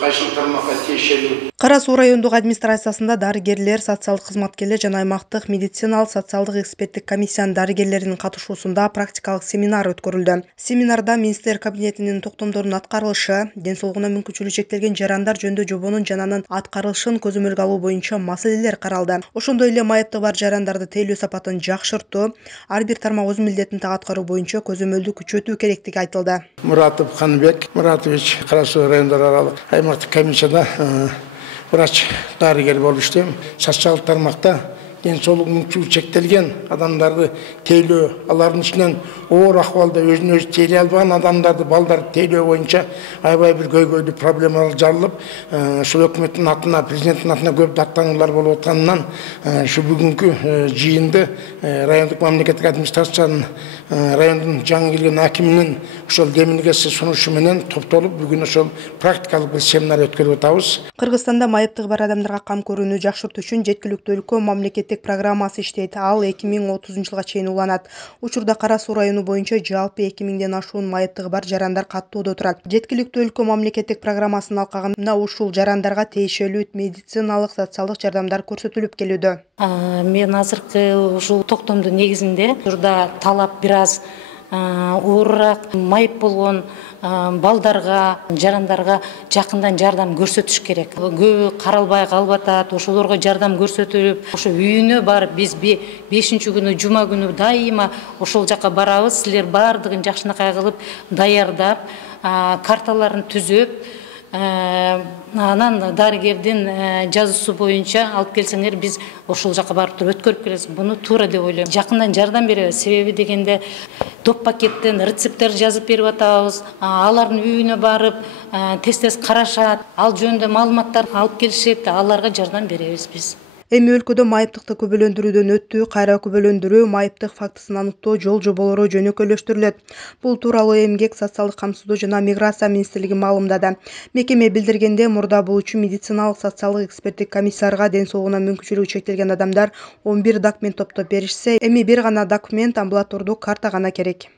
Кайсы тармакка тиешелүү? Кара Суу райондук администрациясында дарыгерлер, социалдык кызматкерлер жана аймактык медициналык социалдык эксперттик комиссиянын дарыгерлеринин катышуусунда практикалык семинар өткөрүлдү. Семинарда министрлер кабинетинин токтомдорунун аткарылышы, ден соолугуна мүмкүнчүлүгү чектелген жарандар жөнүндө жобонун жананын аткарылышын көзөмөлгө алуу боюнча маселелер каралды. Ошондой эле майыптыгы бар жарандарды тейлөө сапатын жакшыртуу, ар бир тармак өз милдетин так аткаруу боюнча көзөмөлдү күчөтүү керектиги айтылды. Муратов Ханбек Муратович Кара Суу райондор аралык аймактык комиссияда врач дарыгер болуп иштейм. Социалдык тармакта ден соолугу мүмкүнчүлүгү чектелген адамдарды тейлөө, алардын ичинен оор акыбалда өзүн өзү тейлей албаган адамдарды, балдарды тейлөө боюнча аябай бир көйгөйлүү проблемалар жарылып, ушул өкмөттүн атына, президенттин атына көп даттануулар болуп атканынан ушу бүгүнкү жыйынды райондук мамлекеттик администрациянын райондун жаңы келген акиминин ошол демилгеси сунушу менен топтолуп бүгүн ошол практикалык бир семинар өткөрүп атабыз. Кыргызстанда майыптыгы бар адамдарга кам көрүүнү жакшыртуу үчүн жеткиликтүү өлкө мамлекеттик программасы иштейт. Ал 2030 жылга чейин уланат. Учурда Кара Суу району боюнча жалпы 2000ден ашуун майыптыгы бар жарандар каттоодо турат. Жеткиликтүү өлкө мамлекеттик программасынын алкагында ушул жарандарга тиешелүү медициналык, социалдык жардамдар көрсөтүлүп келүүдө. Мен азыркы ушул токтомдун негизинде учурда талап бир аз оорураак, майып болгон балдарга, жарандарга жакындан жардам көрсөтүш керек. Көбү каралбай калып атат, ошолорго жардам көрсөтүлүп, ошо үйүнө барып биз 5-ши күнү жума күнү дайыма ошол жака барабыз. Силер баардыгын жакшынакай кылып даярдап, карталарын түзөп, анан дарыгердин жазуусу боюнча алып келсеңер биз ошол жака барып туруп өткөрүп келебиз. Буну туура деп ойлойм. Жакындан жардам беребиз. Себеби дегенде доп пакеттен рецепттер жазып берип атабыз. Алардын үйүнө барып тез карашат, ал жөнүндө маалыматтар алып келишет, аларга жардам беребиз биз. Эми өлкөдө майыптыкты күбөлөндүрүүдөн өтүү, кайра күбөлөндүрүү, майыптык фактысын аныктоо жол жоболору жөнөкөйлөштүрүлөт. Бул тууралуу Эмгек, социалдык камсыздоо жана миграция министрлиги маалымдады. Мекеме билдиргенде, мурда болуучу медициналык социалдык эксперттик комиссарга ден соолугуна мүмкүнчүлүгү чектелген адамдар 11 документ топтоп беришсе, эми бир гана документ, амбулатордук карта гана керек.